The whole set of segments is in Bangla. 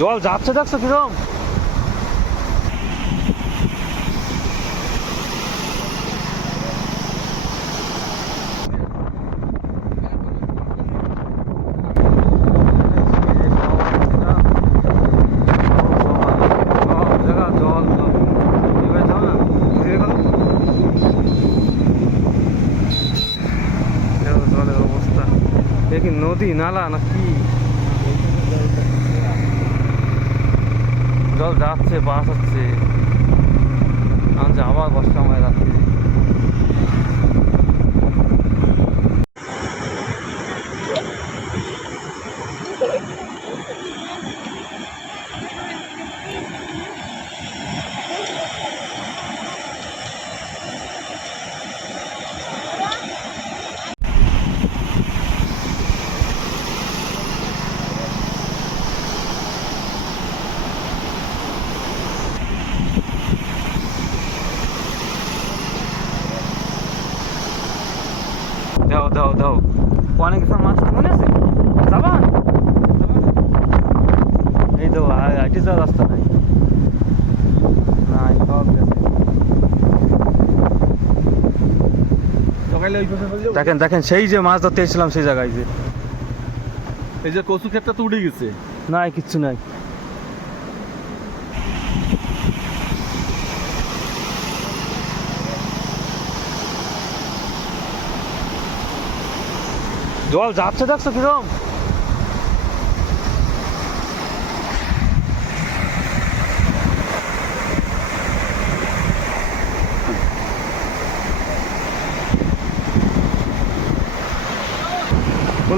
জল যাচ্ছে দেখছো কিরম। জলের অবস্থা এ কি নদী নালা না কি? জল যাচ্ছে বাস হচ্ছে, আবার কষ্ট আমায় যাচ্ছে। দাও দাও দাও, অনেক কিছু মাছ মনে আছে যাবা। এই তো আইটি যাওয়ার রাস্তা নাই, নাই সব গেছে। দেখেন দেখেন সেই যে মাছ ধরতে এসেছিলাম সেই জায়গায়, যে এই যে কচু ক্ষেতটা তো উঠে গেছে। নাই কিচ্ছু নাই। জল যাচ্ছে দেখছো কিরম।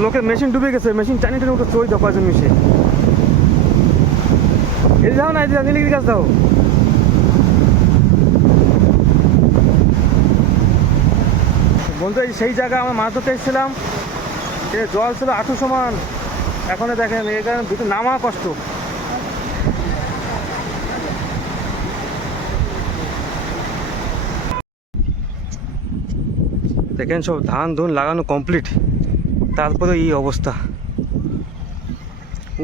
লোকের মেশিন ডুবে গেছে, মেশিন টানি টানি উঠে চই দাও কয়জন মিশে। এই যাও না, এই যাও নীলগিরি গাছ দাও। বন্ধু এই সেই জায়গা আমার মাছ ধরতে এসেছিলাম, সে জল ছিল আঁটু সমান। এখন দেখেন এখানে দুটো নামা কষ্ট। দেখেন সব ধান ধুন লাগানো কমপ্লিট, তারপরে এই অবস্থা।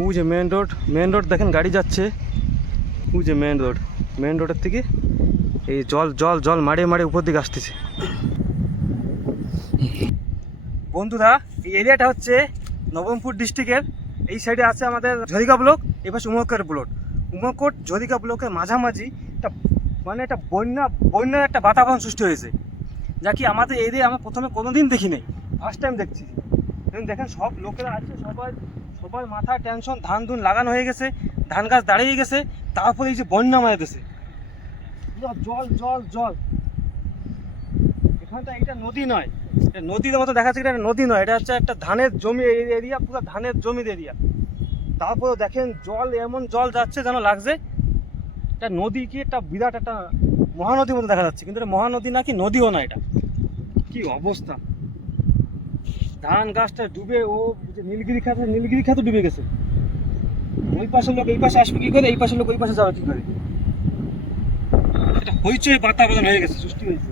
ও যে মেন রোড দেখেন গাড়ি যাচ্ছে, ও যে মেন রোডের থেকে এই জল জল জল মারিয়ে মারিয়ে উপর দিকে আসতেছে। বন্ধুরা এই এরিয়াটা হচ্ছে নবরঙ্গপুর ডিস্ট্রিক্টের। এই সাইডে আছে আমাদের ঝরিকা ব্লক, এবার উমরকট ব্লক। উমরকট ঝরিকা ব্লকের মাঝামাঝি একটা মানে একটা বন্যার একটা বাতাবরণ সৃষ্টি হয়েছে, যা কি আমাদের এরিয়া আমরা প্রথমে কোনোদিন দেখি নাই, ফার্স্ট টাইম দেখছি। দেখেন সব লোকেরা আছে, সবার মাথায় টেনশন, ধান ধুন লাগানো হয়ে গেছে, ধান গাছ দাঁড়িয়ে গেছে, তারপরে এই যে বন্যা মারতেছে জল জল জল। এখানটা এটা নদী নয়, নদীর মতো দেখা যাচ্ছে, এটা নদী নয়, এটা হচ্ছে একটা ধানের জমি এরিয়া, পুরো ধানের জমির এরিয়া। তারপরে দেখেন জল এমন জল যাচ্ছে যেন লাগছে এটা নদী, কি একটা বিরাট একটা মহানদীর মতো দেখা যাচ্ছে, কিন্তু এটা মহানদী নাকি নদীও না। এটা কি অবস্থা, ধান গাছটা ডুবে, ও যে নীলগিরি খাতে ডুবে গেছে। ওই পাশের লোক এই পাশে আসবে কি করে, এই পাশের লোক ওই পাশে যাবে কি করে। এটা হইচই বাতাবরণ হয়ে গেছে, সৃষ্টি হয়েছে।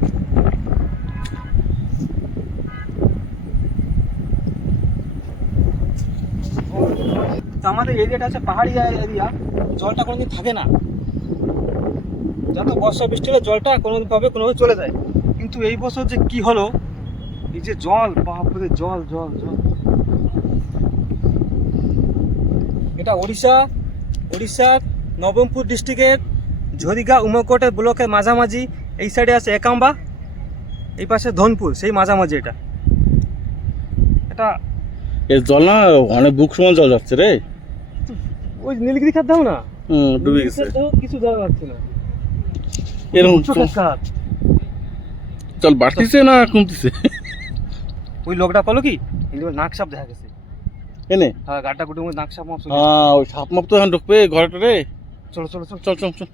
তো আমাদের এরিয়াটা আছে পাহাড়ি এরিয়া, জলটা কোনোদিন থাকে না। যত বর্ষা বৃষ্টি হলে জলটা কোনোভাবে চলে যায়, কিন্তু এই বছর যে কি হলো, এই যে জল, বাপরে জল জল জল। এটা উড়িষ্যার নবরঙ্গপুর ডিস্ট্রিক্টের ঝরিকা উমরকটের ব্লকের মাঝামাঝি। এই সাইডে আছে একাম্বা, এই পাশে ধনপুর, সেই মাঝামাঝি এটা। এই জল না অনেক বুক সমান জল যাচ্ছে রে। ওই নীলগিরি খাত দাও না, ডুবে গেছে, কিছু দেওয়া যাচ্ছে না। এরকম জল বাড়তিছে না কমতিছে? ওই লোকটা কলো কি নাক সাপ দেখা গেছে এনে, হ্যাঁ গাড্ডা গুটির মধ্যে নাক সাপ মাপ। ওই সাপ মাপ তো এখন ঢুকবে ঘরে টরে। চলো চলো চলো চল চল চল।